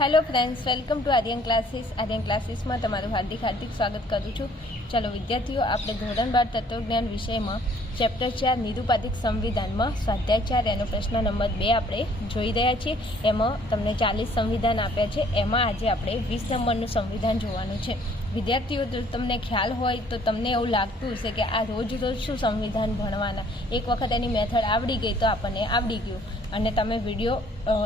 Hello friends welcome to Aryan classes Aryan ક્લાસીસમાં તમારું હાર્દિક હાર્દિક સ્વાગત કરું છું. ચાલો વિદ્યાર્થીઓ, આપણે ધોરણ બાર તત્વજ્ઞાન વિષયમાં ચેપ્ટર ચાર નિરૂપાધિક સંવિધાનમાં સ્વાધ્યાય એનો પ્રશ્ન નંબર બે આપણે જોઈ રહ્યા છીએ. એમાં તમને ચાલીસ સંવિધાન આપ્યા છે. એમાં આજે આપણે વીસ નંબરનું સંવિધાન જોવાનું છે. વિદ્યાર્થીઓ, જો તમને ખ્યાલ હોય તો તમને એવું લાગતું હશે કે આ રોજ રોજ શું સંવિધાન ભણવાના? એક વખત એની મેથડ આવડી ગઈ તો આપણને આવડી ગયું. અને તમે વીડિયો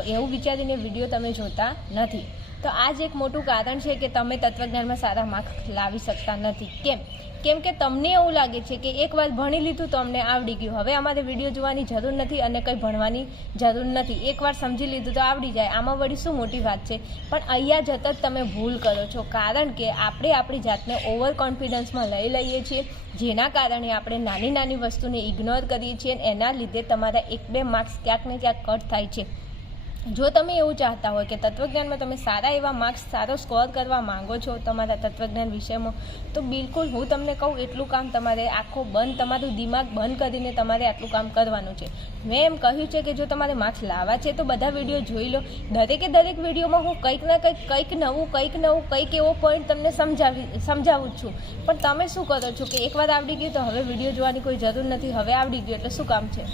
એવું વિચારીને વીડિયો તમે જોતા નથી. તો આ જ એક મોટું કારણ છે કે તમે તત્વજ્ઞાનમાં સારા માર્ક લાવી શકતા નથી. કેમ? કેમ કે તમને એવું લાગે છે કે એક વાર ભણી લીધું તો અમને આવડી ગયું. હવે અમારે વીડિયો જોવાની જરૂર નથી અને કંઈ ભણવાની જરૂર નથી. એકવાર સમજી લીધું તો આવડી જાય. આમાં વળી શું મોટી વાત છે? પણ અહીંયા જતાં જ તમે ભૂલ કરો છો. કારણ કે આપણે આપણી જાતને ઓવર કોન્ફિડન્સમાં લઈ લઈએ છીએ. જેના કારણે આપણે નાની નાની વસ્તુને ઇગ્નોર કરીએ છીએ એના લીધે તમારા એક બે માર્ક્સ ક્યાંક ને ક્યાંક કટ થાય છે. જો તમે એવું ચાહતા હોય કે તત્વજ્ઞાનમાં તમે સારા એવા માર્ક્સ સારો સ્કોર કરવા માંગો છો તમારા તત્વજ્ઞાન વિષયમાં, તો બિલકુલ હું તમને કહું, એટલું કામ તમારે આખો બંધ, તમારું દિમાગ બંધ કરીને તમારે આટલું કામ કરવાનું છે. મેં એમ કહ્યું છે કે જો તમારે માર્ક્સ લાવવા છે, તો બધા વીડિયો જોઈ લો. દરેકે દરેક વિડીયોમાં હું કંઈક ના કંઈક કંઈક નવું કંઈક નવું, કંઈક એવો પોઈન્ટ તમને સમજાવી, સમજાવું છું. પણ તમે શું કરો છો કે એકવાર આવડી ગયું તો હવે વીડિયો જોવાની કોઈ જરૂર નથી, હવે આવડી ગયું, એટલે શું કામ છે?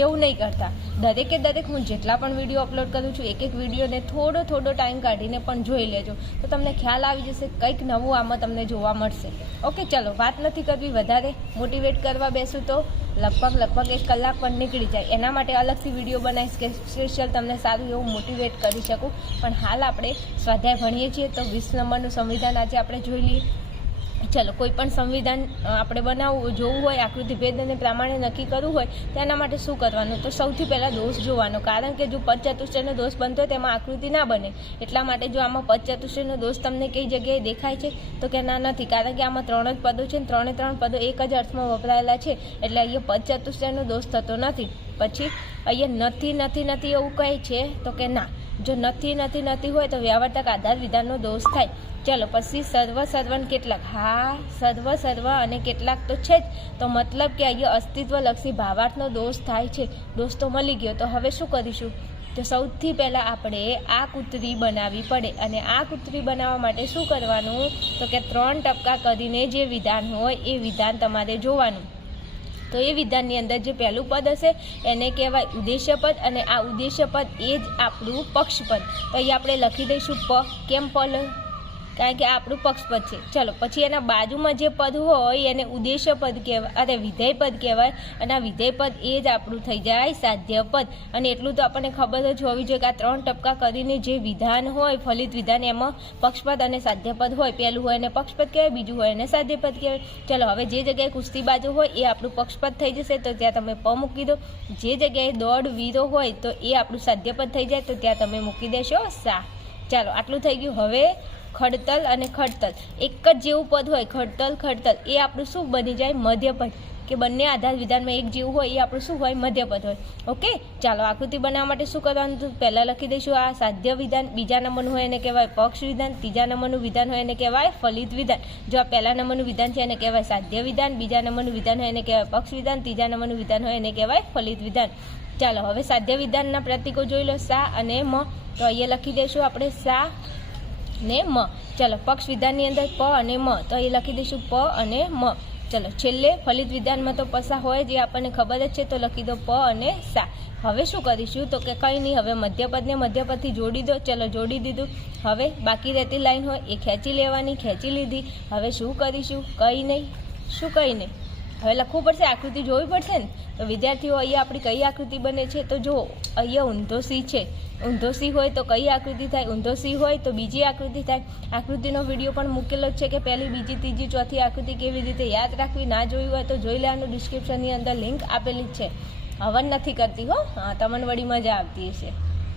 એવું નહીં કરતા. દરેકે દરેક હું જેટલા પણ વીડિયો અપલોડ કરું છું એક એક વિડીયોને થોડો થોડો ટાઈમ કાઢીને પણ જોઈ લેજો. તો તમને ખ્યાલ આવી જશે, કંઈક નવું આમાં તમને જોવા મળશે. ઓકે ચલો, વાત નથી કરવી, વધારે મોટિવેટ કરવા બેસું તો લગભગ લગભગ એક કલાક પણ નીકળી જાય. એના માટે અલગથી વીડિયો બનાવીશ કે સ્પેશિયલ તમને સારું એવું મોટિવેટ કરી શકું. પણ હાલ આપણે સ્વાધ્યાય ભણીએ છીએ, તો વીસ નંબરનું સંવિધાન આજે આપણે જોઈ લઈએ. ચલો, કોઈ પણ સંવિધાન આપણે બનાવવું, જોવું હોય, આકૃતિ ભેદ અને પ્રમાણે નક્કી કરવું હોય તેના માટે શું કરવાનું? તો સૌથી પહેલાં દોષ જોવાનો. કારણ કે જો પચચતુષ્ટયનો દોષ બનતો હોય, તેમાં આકૃતિ ના બને. એટલા માટે જો આમાં પચચતુષ્ટયનો દોષ તમને કઈ જગ્યાએ દેખાય છે, તો કે ના, નથી. કારણ કે આમાં ત્રણ જ પદો છે ત્રણે ત્રણ પદો એક જ અર્થમાં વપરાયેલા છે. એટલે અહીંયા પચચતુષ્ટયનો દોષ થતો નથી. પછી અહીંયા નથી નથી નથી એવું કહે છે, તો કે ના. જો નથી નથી નથી હોય તો વ્યાવર્તક આધાર વિધાનનો દોષ થાય. ચલો, પછી સર્વ, સર્વન કેટલાક? હા, સર્વ સર્વ અને કેટલાક તો છે જ. તો મતલબ કે અહીંયા અસ્તિત્વલક્ષી ભાવાર્થનો દોષ થાય છે. દોષ તો મળી ગયો. તો હવે શું કરીશું? તો સૌથી પહેલાં આપણે આ કૂતરી બનાવવી પડે અને આ કૂતરી બનાવવા માટે શું કરવાનું? તો કે ત્રણ ટપકા કરીને જે વિધાન હોય એ વિધાન તમારે જોવાનું. તો એ વિધાનની અંદર જે પહેલું પદ હશે, એને કહેવાય ઉદ્દેશ્ય પદ અને આ ઉદ્દેશ્ય પદ એ જ આપણું પક્ષપદ. તો અહીં આપણે લખી દઈશું પ. કેમ પ કારણ કે આપણું પક્ષપદ છે. ચલો, પછી એના બાજુમાં જે પદ હોય, એને ઉદ્દેશ્ય પદ કહેવાય, અરે વિધેય પદ કહેવાય, અને આ વિધેય પદ એ જ આપણું થઈ જાય સાધ્ય પદ. અને એટલું તો આપણને ખબર જ હોવી જોઈએ કે આ ત્રણ ટપકા કરીને જે વિધાન હોય, ફલિત વિધાન, એમાં પક્ષપદ અને સાધ્યપદ હોય. પહેલું હોય એને પક્ષપદ કહેવાય, બીજું હોય એને સાધ્યપદ કહેવાય. ચલો, હવે જે જગ્યાએ કુસ્તી બાજુ હોય, એ આપણું પક્ષપદ થઈ જશે, તો ત્યાં તમે પ મૂકી દો. જે જગ્યાએ દોડ વીરો હોય, તો એ આપણું સાધ્યપદ થઈ જાય, તો ત્યાં તમે મૂકી દેશો સા ચાલો, આટલું થઈ ગયું. હવે ખડતલ અને ખડતલ. એક જ જેવું પદ હોય, ખડતલ ખડતલ. એ આપણું શું બની જાય? મધ્યપદ. કે બંને આધાર વિધાનમાં એક જેવું હોય, એ આપણું શું હોય? મધ્યપદ હોય. ઓકે? ચાલો, આકૃતિ બનાવવા માટે શું કરવાનું પહેલાં લખી દઈશું, આ સાધ્ય વિધાન, બીજા નંબરનું હોય એને કહેવાય પક્ષ વિધાન, ત્રીજા નંબરનું વિધાન હોય એને કહેવાય ફલિત વિધાન. જો આ પહેલા નંબરનું વિધાન છે, એને કહેવાય સાધ્ય વિધાન, બીજા નંબરનું વિધાન હોય એને કહેવાય પક્ષ વિધાન, ત્રીજા નંબરનું વિધાન હોય એને કહેવાય ફલિત વિધાન. ચાલો, હવે સાધ્ય વિધાનના પ્રતીકો જોઈ લો, સા અને મ. તો અહીંયા લખી દઈશું આપણે સા ને મ. ચલો, પક્ષ વિધાનની અંદર પ અને મ. તો એ લખી દઈશું પ અને મ. ચલો, છેલ્લે ફલિત વિધાનમાં તો પસા હોય જે આપણને ખબર જ છે, તો લખી દો પ અને સા. હવે શું કરીશું? તો કે કંઈ નહીં, હવે મધ્યપદને મધ્યપદથી જોડી દો. ચલો, જોડી દીધું. હવે બાકી રહેતી લાઈન હોય, એ ખેંચી લેવાની, ખેંચી લીધી. હવે શું કરીશું? કંઈ નહીં. શું કંઈ નહીં? હવે લખવું પડશે, આકૃતિ જોવી પડશે ને? તો વિદ્યાર્થીઓ, અહીંયા આપણી કઈ આકૃતિ બને છે? તો જો અહીંયા ઊંધો સી છે. ઊંધો સી હોય તો કઈ આકૃતિ થાય? ઊંધો સિંહ હોય તો બીજી આકૃતિ થાય. આકૃતિનો વીડિયો પણ મૂકેલો જ છે કે પહેલી, બીજી, ત્રીજી, ચોથી આકૃતિ કેવી રીતે યાદ રાખવી? ના જોયું હોય તો જોઈ લેવાનું ડિસ્ક્રિપ્શનની અંદર લિંક આપેલી જ છે. હવન નથી કરતી, હો. હા તમને વળી મજા આવતી હશે.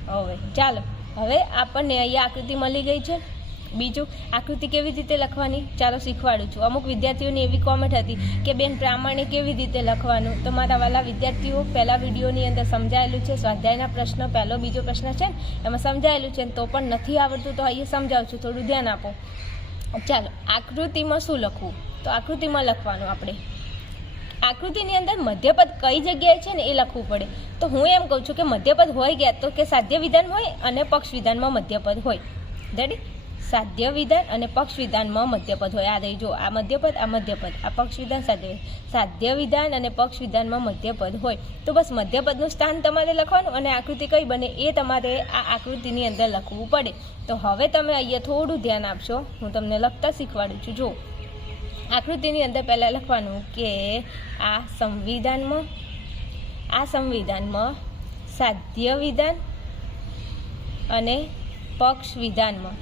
હવે, ચાલો. હવે આપણને અહીંયા આકૃતિ મળી ગઈ છે. બીજું, આકૃતિ કેવી રીતે લખવાની? ચાલો શીખવાડું છું. અમુક વિદ્યાર્થીઓની એવી કોમેન્ટ હતી કે, બેન પ્રામાણિક કેવી રીતે લખવાનું? તો મારા વાલા વિદ્યાર્થીઓ પહેલા વિડીયોની અંદર સમજાયેલું છે. સ્વાધ્યાયના પ્રશ્ન, પહેલો બીજો પ્રશ્ન છે ને, એમાં સમજાયેલું છે તો પણ નથી આવડતું, તો અહીંયા સમજાવું છું. થોડું ધ્યાન આપો. ચાલો, આકૃતિમાં શું લખવું? તો આકૃતિમાં લખવાનું આપણે. આકૃતિની અંદર મધ્યપદ કઈ જગ્યાએ છે ને, એ લખવું પડે. તો હું એમ કહું છું કે, મધ્યપદ હોય ગયા તો કે સાધ્ય વિધાન હોય અને પક્ષ વિધાનમાં મધ્યપદ હોય. રેડી સાધ્ય વિધાન અને પક્ષ વિધાનમાં મધ્યપદ હોય. આ રહી જો, આ મધ્યપદ આ મધ્યપદ, આ પક્ષ વિધાન સાધ્ય સાધ્ય વિધાન અને પક્ષ વિધાનમાં મધ્યપદ હોય. તો બસ મધ્યપદનું સ્થાન તમારે લખવાનું અને આકૃતિ કઈ બને એ તમારે આ આકૃતિની અંદર લખવું પડે. તો હવે તમે અહીંયા થોડું ધ્યાન આપશો. હું તમને લખતા શીખવાડું છું. જો, આકૃતિની અંદર પહેલાં લખવાનું કે આ સંવિધાનમાં આ સંવિધાનમાં સાધ્ય વિધાન અને પક્ષ વિધાનમાં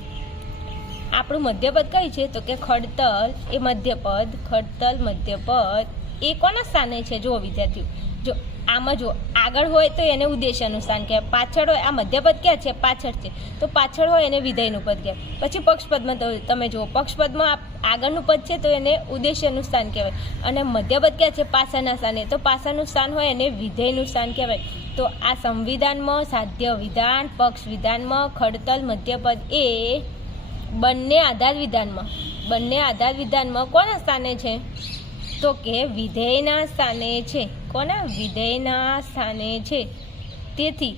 આપણું મધ્યપદ કયું છે? તો કે ખડતલ, એ મધ્યપદ, ખડતલ મધ્યપદ. એ કોના સ્થાને છે? જો વિદ્યાર્થીઓ. જો આમાં જો આગળ હોય તો એને ઉદ્દેશ્યનું સ્થાન કહેવાય. પાછળ હોય, આ મધ્યપદ ક્યાં છે? પાછળ છે. તો પાછળ હોય એને વિધેયનું પદ કહેવાય. પછી પક્ષપદમાં તો તમે જુઓ, પક્ષપદમાં આગળનું પદ છે તો એને ઉદ્દેશ્યનું સ્થાન કહેવાય. અને મધ્યપદ ક્યાં છે? પાછળના સ્થાને. તો પાછળનું સ્થાન હોય એને વિધેયનું સ્થાન કહેવાય. તો આ સંવિધાનમાં સાધ્ય વિધાન, પક્ષ વિધાનમાં ખડતલ મધ્યપદ એ બંને આધાર વિધાનમાં, બંને આધાર વિધાનમાં કોના સ્થાને છે? તો કે વિધેયના સ્થાને છે. કોના? વિધેયના સ્થાને છે. તેથી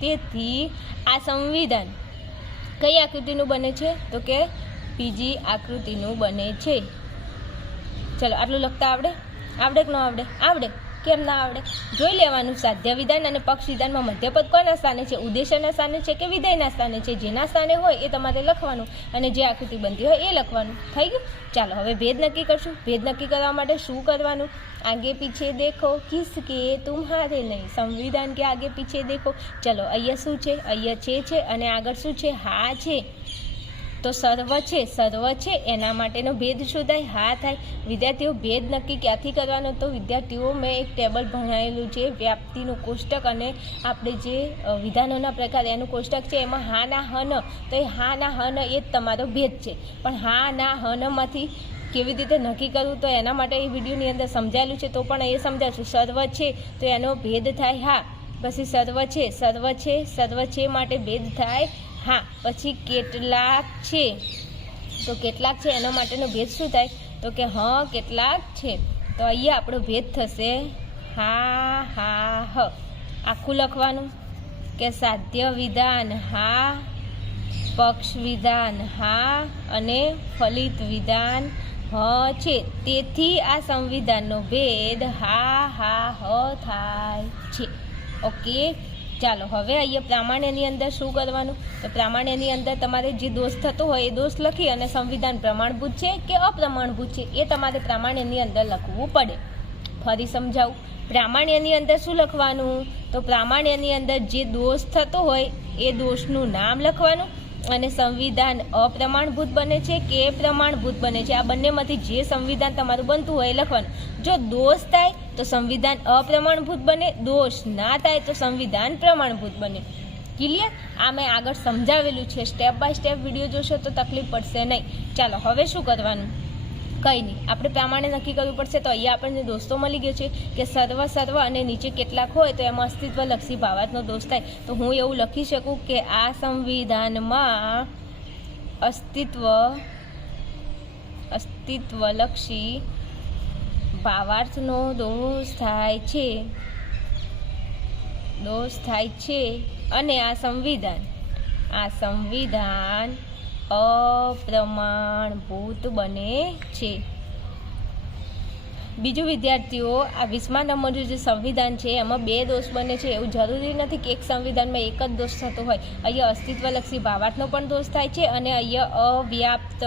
તેથી આ સંવિધાન કઈ આકૃતિનું બને છે? તો કે બીજી આકૃતિનું બને છે. ચલો, આટલું લખતા આવડે? આવડે કે ન આવડે? આવડે. કેમ ના આવડે? જોઈ લેવાનું. સાધ્ય વિધાન અને પક્ષ વિધાનમાં મધ્યપદ કોના સ્થાને છે? ઉદ્દેશ્યના સ્થાને છે કે વિધેયના સ્થાને છે? જેના સ્થાને હોય એ તમારે લખવાનું અને જે આકૃતિ બનતી હોય એ લખવાનું. થઈ ગયું? ચાલો, હવે ભેદ નક્કી કરશું. ભેદ નક્કી કરવા માટે શું કરવાનું? આગે પીછે દેખો. કિસકે તુમ્હારે નહીં? સંવિધાન કે આગે પીછે દેખો. ચલો, અહીંયા શું છે? અહીંયા છે છે અને આગળ શું છે? હા, છે. તો સર્વ છે સર્વ છે, એના માટેનો ભેદ શું થાય હા થાય. વિદ્યાર્થીઓ ભેદ નક્કી ક્યાંથી કરવાનો? તો વિદ્યાર્થીઓ મેં એક ટેબલ ભણાવેલું છે, વ્યાપ્તિનું કોષ્ટક અને આપણે જે વિધાનોના પ્રકાર એનું કોષ્ટક છે, એમાં હા ના હન તો એ હા ના હન એ જ તમારો ભેદ છે. પણ હા ના હનમાંથી કેવી રીતે નક્કી કરવું? તો એના માટે એ વિડીયોની અંદર સમજાયેલું છે, તો પણ એ સમજાવશું. સર્વ છે, તો એનો ભેદ થાય, હા. પછી સર્વ છે સર્વ છે સર્વ છે માટે ભેદ થાય. હા, પછી કેટલાક છે? તો કેટલાક છે, એના માટેનો ભેદ શું થાય? તો કે હા, કેટલાક છે. તો અહીંયા આપણો ભેદ થશે. હા હા, હ. આખું લખવાનું? કે સાધ્ય વિધાન, હા. પક્ષ વિધાન, હા. અને ફલિત વિધાન, હ છે. તેથી આ સંવિધાનનો ભેદ હા હા, હ થાય છે. ઓકે? ચાલો, હવે અહીંયા પ્રામાણ્યની અંદર શું કરવાનું? તો પ્રામાણ્યની અંદર તમારે જે દોષ થતો હોય એ દોષ લખી અને સંવિધાન પ્રમાણભૂત છે કે અપ્રમાણભૂત છે એ તમારે પ્રામાણ્યની અંદર લખવું પડે. ફરી સમજાવું. પ્રામાણ્યની અંદર શું લખવાનું? તો પ્રામાણ્યની અંદર જે દોષ થતો હોય એ દોષનું નામ લખવાનું અને સંવિધાન અપ્રમાણભૂત બને છે કે પ્રમાણભૂત બને છે. આ બંનેમાંથી જે સંવિધાન તમારું બનતું હોય એ લખવાનું. જો દોષ થાય તો સંવિધાન અપ્રમાણભૂત બને, દોષ ના થાય તો સંવિધાન પ્રમાણભૂત બને. ક્લિયર આ મેં આગળ સમજાવેલું છે. સ્ટેપ બાય સ્ટેપ વીડિયો જોશો તો તકલીફ પડશે નહીં. ચાલો, હવે શું કરવાનું? કંઈ નહીં. આપણે પ્રમાણે નક્કી કરવું પડશે તો અહીંયા આપણને દોસ્તો મળી ગયો છે કે સર્વ સર્વ અને નીચે કેટલાક હોય તો એમાં અસ્તિત્વલક્ષી ભાવાતનો દોષ થાય. તો હું એવું લખી શકું કે આ સંવિધાનમાં અસ્તિત્વ, અસ્તિત્વલક્ષી ભાવાર્થનો દોષ થાય છે. દોષ થાય છે અને આ સંવિધાન. આ સંવિધાન અપ્રમાણભૂત બને છે. બીજું વિદ્યાર્થીઓ, આ વીસમા નંબરનું જે સંવિધાન છે, એમાં બે દોષ બને છે. એવું જરૂરી નથી કે એક સંવિધાનમાં એક જ દોષ થતો હોય. અહીંયા અસ્તિત્વલક્ષી ભાવાર્થનો પણ દોષ થાય છે અને અહીંયા અવ્યાપ્ત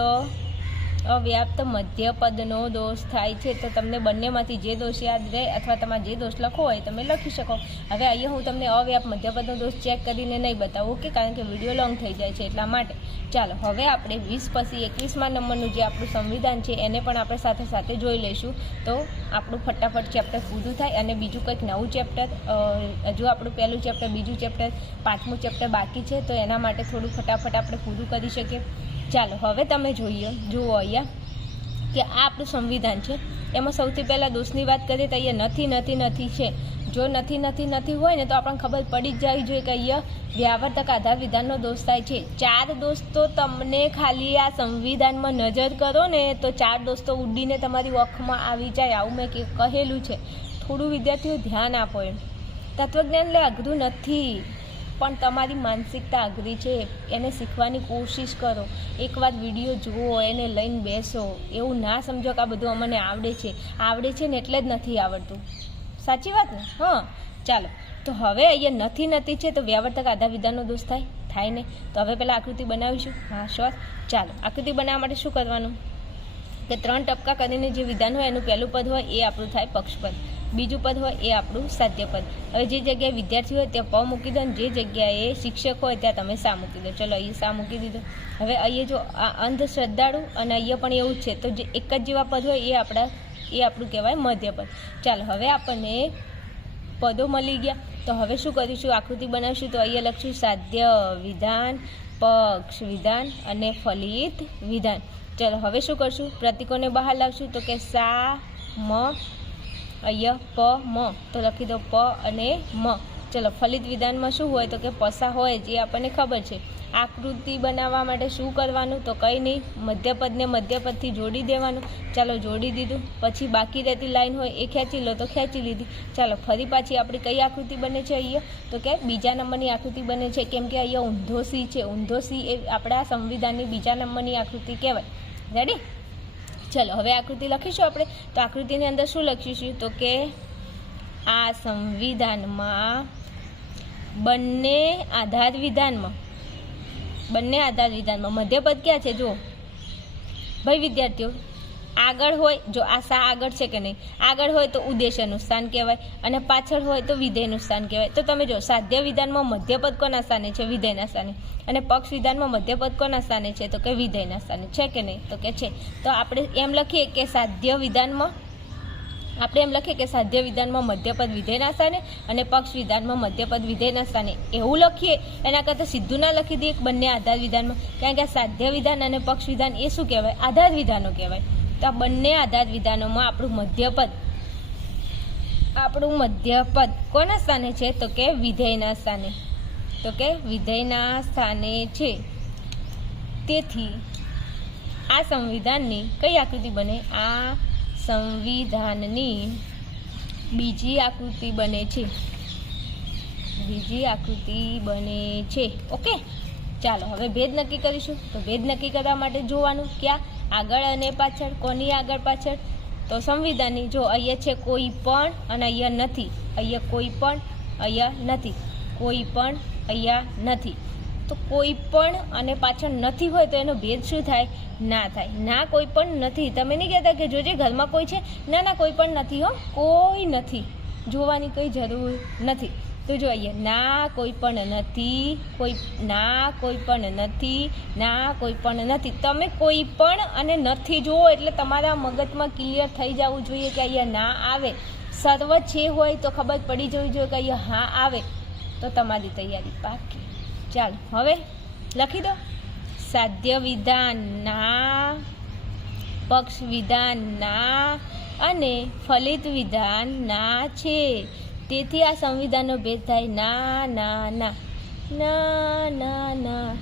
અવ્યાપ્ત મધ્યપદનો દોષ થાય છે, તો તમને બંનેમાંથી જે દોષ યાદ રહે અથવા તમારે જે દોષ લખવો હોય તમે લખી શકો. હવે અહીંયા હું તમને અવ્યાપ મધ્યપદનો દોષ ચેક કરીને નહીં બતાવું ઓકે કારણ કે વીડિયો લોંગ થઈ જાય છે એટલા માટે. ચાલો, હવે આપણે વીસ પછી એકવીસમાં નંબરનું જે આપણું સંવિધાન છે, એને પણ આપણે સાથે સાથે જોઈ લઈશું. તો આપણું ફટાફટ ચેપ્ટર પૂરું થાય અને બીજું કંઈક નવું ચેપ્ટર હજુ આપણું પહેલું ચેપ્ટર બીજું ચેપ્ટર પાંચમું ચેપ્ટર બાકી છે, તો એના માટે થોડું ફટાફટ આપણે પૂરું કરી શકીએ. ચાલો, હવે તમે જોઈએ, જુઓ અહીંયા કે આ આપણું સંવિધાન છે. એમાં સૌથી પહેલાં દોષની વાત કરીએ તો અહીંયા નથી નથી નથી છે. જો નથી નથી નથી હોય ને તો આપણને ખબર પડી જ જવી જોઈએ કે અહીંયા વ્યાવર્તક આધાર વિધાનનો દોષ થાય છે. ચાર દોષ તો તમને ખાલી આ સંવિધાનમાં નજર કરો ને તો ચાર દોષ તો ઉડીને તમારી વખમાં આવી જાય. આવું મેં કહેલું છે. થોડું વિદ્યાર્થીઓ ધ્યાન આપો એમ. તત્વજ્ઞાન એટલે અઘરું નથી. પણ તમારી માનસિકતા અઘરી છે, એને શીખવાની કોશિશ કરો. એકવાર વીડિયો જુઓ, એને લઈને બેસો. એવું ના સમજો કે આ બધું અમને આવડે છે. આવડે છે ને એટલે જ નથી આવડતું. સાચી વાત ને? હા. ચાલો. તો હવે અહીંયા નથી નથી છે તો વ્યવર્તક આધા વિધાનનો દોષ થાય? થાય ને તો હવે પહેલાં આકૃતિ બનાવીશું. હા શ્વાસ ચાલો. આકૃતિ બનાવવા માટે શું કરવાનું? કે ત્રણ ટપકા કરીને જે વિધાન હોય એનું પહેલું પદ હોય એ આપણું થાય પક્ષપદ બીજું પદ હોય એ આપણું સાધ્ય પદ હવે જે જગ્યાએ વિદ્યાર્થી હોય ત્યાં પ મૂકી દો ને જે જગ્યાએ શિક્ષક હોય ત્યાં તમે સા મૂકી દો. ચલો અહીંયા સા મૂકી દીધો. હવે અહીંયા જો આ અંધશ્રદ્ધાળુ અને અહીંયા પણ એવું જ છે, તો જે એક જ જેવા પદ હોય એ આપણા, એ આપણું કહેવાય મધ્ય પદ ચાલો, હવે આપણને પદો મળી ગયા. તો હવે શું કરીશું? આકૃતિ બનાવીશું. તો અહીંયા લખશું, સાધ્ય વિધાન, પક્ષ વિધાન અને ફલિત વિધાન. ચલો, હવે શું કરશું? પ્રતિકોને બહાર લાવશું. તો કે સા, મ અહીંયા પ, મ. તો લખી દો પ અને મ. ચલો, ફલિત વિધાનમાં શું હોય તો કે પસા હોય જે આપણને ખબર છે. આકૃતિ બનાવવા માટે શું કરવાનું? તો કંઈ નહીં. મધ્યપદને મધ્યપદથી જોડી દેવાનું. ચાલો, જોડી દીધું. પછી બાકી રહેતી લાઈન હોય એ ખેંચી લો તો ખેંચી લીધી. ચાલો, ફરી પાછી આપણી કઈ આકૃતિ બને છે અહીંયા તો કે બીજા નંબરની આકૃતિ બને છે. કેમ કે અહીંયા ઊંધો સી છે. ઊંધો સી એ આપણા સંવિધાનની બીજા નંબરની આકૃતિ કહેવાય. રેડી ચલો, હવે આકૃતિ લખીશું આપણે. તો આકૃતિની અંદર શું લખીશું? તો કે આ સંવિધાનમાં બંને આધાર વિધાનમાં, બંને આધાર વિધાનમાં મધ્યપદ ક્યાં છે? જો ભાઈ, વિદ્યાર્થીઓ આગળ હોય, જો આ સા આગળ છે કે નહીં? આગળ હોય તો ઉદ્દેશ્યનું સ્થાન કહેવાય અને પાછળ હોય તો વિધેયનું સ્થાન કહેવાય. તો તમે જો, સાધ્ય વિધાનમાં મધ્યપદ કોના સ્થાને છે? વિધેયના સ્થાને અને પક્ષ વિધાનમાં મધ્યપદ કોના સ્થાને છે? તો કે વિધેયના સ્થાને છે કે નહીં? તો કે છે. તો આપણે એમ લખીએ કે સાધ્ય વિધાનમાં, આપણે એમ લખીએ કે સાધ્ય વિધાનમાં મધ્યપદ વિધેયના સ્થાને અને પક્ષ વિધાનમાં મધ્યપદ વિધેયના સ્થાને એવું લખીએ, એના કરતાં સીધું ના લખી દઈએ બંને આધાર વિધાનમાં. કારણ કે સાધ્ય વિધાન અને પક્ષ વિધાન એ શું કહેવાય? આધાર વિધાનો કહેવાય. તો આ બંને આધાર વિધાનોમાં આપણું મધ્યપદ. આપણું મધ્યપદ કોના સ્થાને છે? તો કે વિધેયના સ્થાને. તો કે વિધેયના સ્થાને છે. તેથી આ સંવિધાનની કઈ આકૃતિ બને? આ સંવિધાનની બીજી આકૃતિ બને છે. બીજી આકૃતિ બને છે. ઓકે? ચાલો, હવે ભેદ નક્કી કરીશું. તો ભેદ નક્કી કરવા માટે જોવાનું ક્યાં? આગળ અને પાછળ, કોની આગળ પાછળ? તો સંવિધાનની જો અહીંયા છે કોઈ પણ અને અહીંયા નથી. અહીંયા કોઈ પણ, અહીંયા નથી. કોઈ પણ, અહીંયા નથી. તો કોઈ પણ અને પાછળ નથી હોય તો એનો ભેદ શું થાય? ના થાય. ના, કોઈ પણ નથી. તમે નહીં કહેતા કે જોજે ઘરમાં કોઈ છે? ના ના, કોઈ પણ નથી હો. કોઈ નથી. જોવાની કંઈ જરૂર નથી. તો જો અહીંયા, ના, કોઈ પણ નથી, કોઈ, ના, કોઈ પણ નથી, ના, કોઈ પણ નથી. તમે કોઈ પણ અને નથી જુઓ એટલે તમારા મગજમાં ક્લિયર થઈ જવું જોઈએ કે અહીંયા ના આવે. સર્વ છે હોય તો ખબર પડી જવી જોઈએ કે અહીંયા હા આવે. તો તમારી તૈયારી પાકી. ચાલો, હવે લખી દો. સાધ્ય વિધાન ના, પક્ષ વિધાન ના અને ફલિત વિધાન ના છે. તેથી આ સંવિધાનનો ભેદ થાય. ના ના ના. ના ના ના.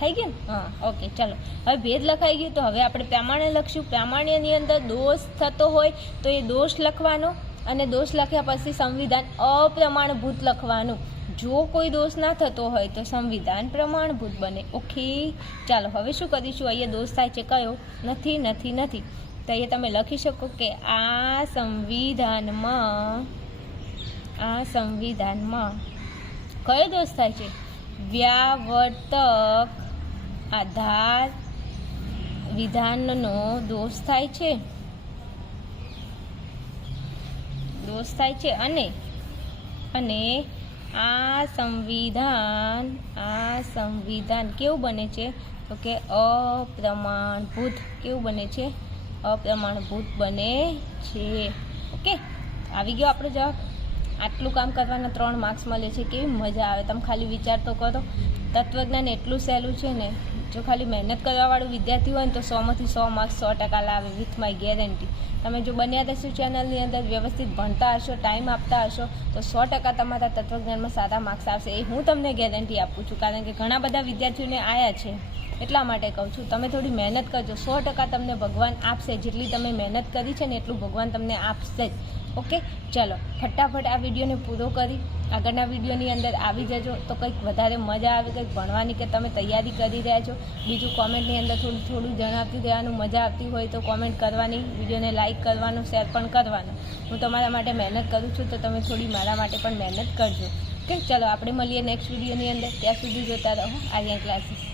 થઈ ગયું હા, ઓકે, ચાલો. હવે ભેદ લખાઈ ગયું તો હવે આપણે પ્રામાણ્ય લખશું. પ્રામાણ્યની અંદર દોષ થતો હોય તો એ દોષ લખવાનો અને દોષ લખ્યા પછી સંવિધાન અપ્રમાણભૂત લખવાનું. જો કોઈ દોષ ના થતો હોય તો સંવિધાન પ્રમાણભૂત બને. ઓકે, ચાલો. હવે શું કરીશું? અહીંયા દોષ થાય છે કયો? નથી નથી નથી. તો અહીંયા તમે લખી શકો કે આ સંવિધાનમાં આ સંવિધાનમાં કયો દોષ થાય છે? વ્યાવર્તક આધાર વિધાનનો દોષ થાય છે. દોષ થાય છે અને અને આ સંવિધાન આ સંવિધાન કેવું બને છે? તો કે અપ્રમાણભૂત કેવું બને છે? અપ્રમાણભૂત બને છે. ઓકે આવી ગયો આપણો જવાબ. આટલું કામ કરવાના ત્રણ માર્ક્સ મળે છે. કેવી મજા આવે. તમે ખાલી વિચાર તો કરો. તત્વજ્ઞાન એટલું સહેલું છે ને, જો ખાલી મહેનત કરવાવાળું વિદ્યાર્થી હોય ને તો સોમાંથી સો માર્ક્સ સો ટકા લાવે વિથ માય ગેરંટી તમે જો બન્યા દસ્યુ ચેનલની અંદર વ્યવસ્થિત ભણતા હશો ટાઈમ આપતા હશો, તો સો ટકા તમારા તત્વજ્ઞાનમાં સારા માર્ક્સ આવશે. એ હું તમને ગેરંટી આપું છું, કારણ કે ઘણા બધા વિદ્યાર્થીઓને આવ્યા છે. એટલા માટે કહું છું, તમે થોડી મહેનત કરજો. સો ટકા તમને ભગવાન આપશે. જેટલી તમે મહેનત કરી છે ને એટલું ભગવાન તમને આપશે જ. ઓકે? ચલો, ફટાફટ આ વિડીયોને પૂરો કરી. આગળના વિડીયોની અંદર આવી જજો. તો કંઈક વધારે મજા આવે, કંઈક ભણવાની કે તમે તૈયારી કરી રહ્યા છો. બીજું કોમેન્ટની અંદર થોડું થોડું જણાવતી રહેવાનું મજા આવતી હોય તો કોમેન્ટ કરવાની. વિડીયોને લાઇક કરવાનું શેર પણ કરવાનું. હું તમારા માટે મહેનત કરું છું, તો તમે થોડી મારા માટે પણ મહેનત કરજો. ઓકે ચલો, આપણે મળીએ નેક્સ્ટ વિડીયોની અંદર. ત્યાં સુધી જોતા રહો. આર્યન ક્લાસીસ